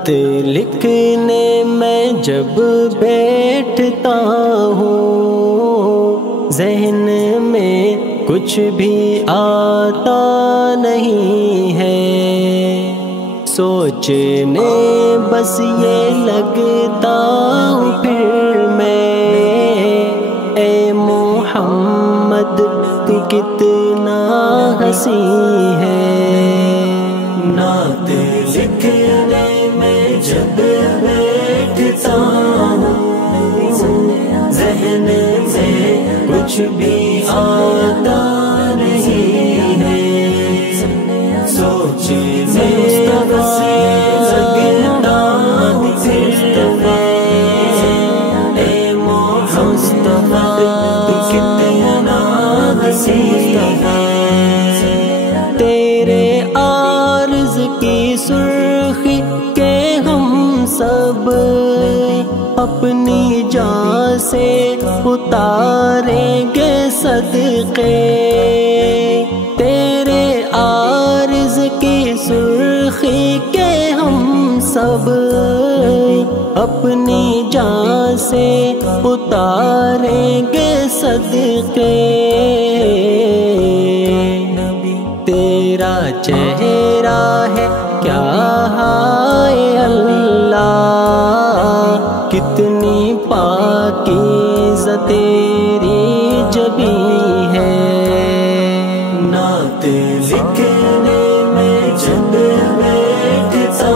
نعت لکھنے میں جب بیٹھتا ہوں ذہن میں کچھ بھی آتا نہیں ہے، سوچنے بس یہ لگتا ہوں پھر میں، اے محمد تو کتنا حسین ہے۔ نعت لکھنے میں جب بیٹھتا ہوں ذہن میں کچھ بھی آتا نہیں ہے، سوچنے بس لگتا ہوں پھر میں، اے محمد تو کتنا حسین ہے۔ تیرے عارض کی سرخی کے ہم سب اپنی جان سے اتاریں گے صدقے، تیرے عارض کی سرخی کے ہم سب اپنی جان سے اتاریں گے صدقے، تیرا چہرہ ہے کیا ہائے اللہ، کتنی پاکیزہ تیری جبیں ہے۔ نعت لکھنے میں جب بیٹھتا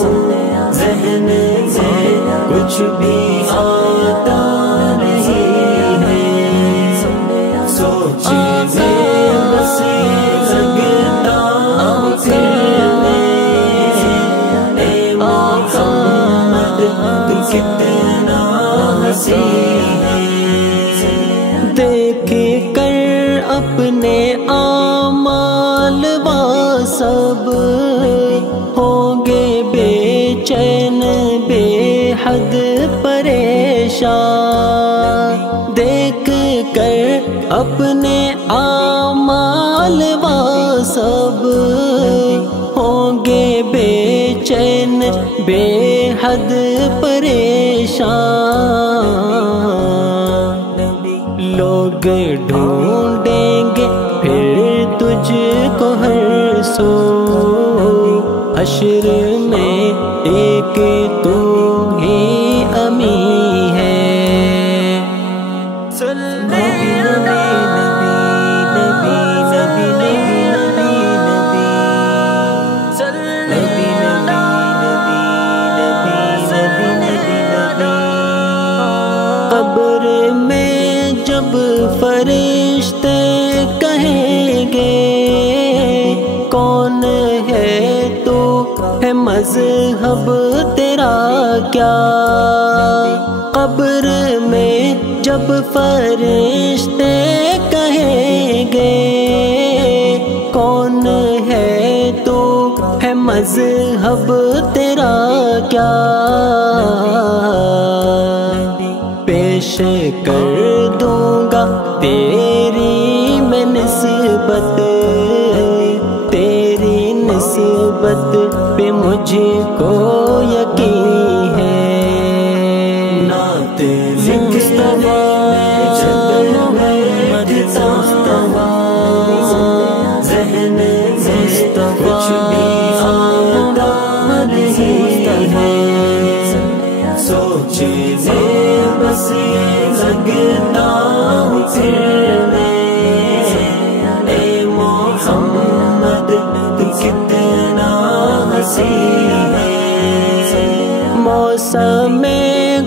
ہوں ذہن میں کچھ بھی آتا نہیں ہے، سوچنے بس لگتا ہوں پھر میں، اے محمد تو کتنا حسین ہے۔ دیکھ کر اپنے اعمال و سب ہوں گے بے چین بے حد پریشان، دیکھ کر اپنے اعمال و سب ہوں گے بے چین بے حد پریشان، لوگ ڈھونڈیں گے پھر تجھ کو ہر سو، حشر میں ایک تو ہی امین ہے۔ قبر میں جب فرشتے کہیں گے کون ہے تو ہے مذہب تیرا کیا، قبر میں جب فرشتے کہیں گے کون ہے تو ہے مذہب تیرا کیا، پیش کر دوں گا تیری میں نسبت، تیری نسبت پہ مجھ کو یقین ہے۔ نعت لکھنے میں جب بیٹھتا ہوں ذہن میں کچھ بھی آتا نہیں ہے، سوچنے بس لگتا ہوں پھر میں، اے محمد تو کتنا حسین ہے۔ موسم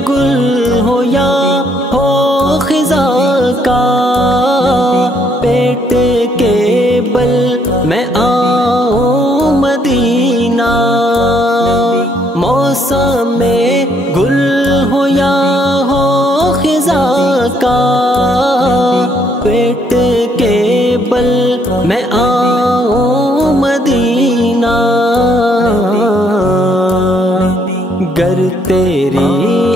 گل ہو یا ہو خزاں کا پیٹ کے بل میں آؤں مدینہ، موسم گل ہو یا ہو خزاں کا پیٹ کے بل میں آؤں مدینہ، گر تیری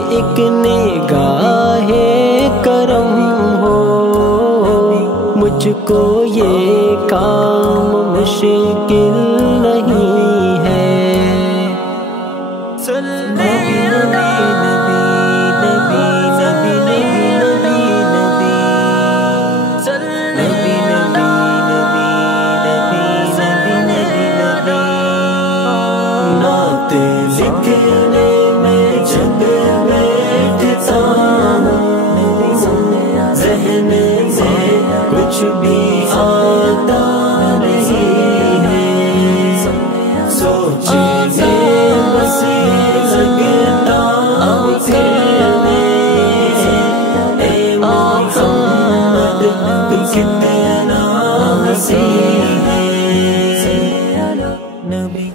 ایک نگاہ کرم ہو مجھ کو یہ کام مشکل نہیں ہے۔ ذہن میں کچھ بھی آتا نہیں ہے، سوچنے بس لگتا ہوں پھرنے، اے محمد تو کتنا حسین ہے، نبی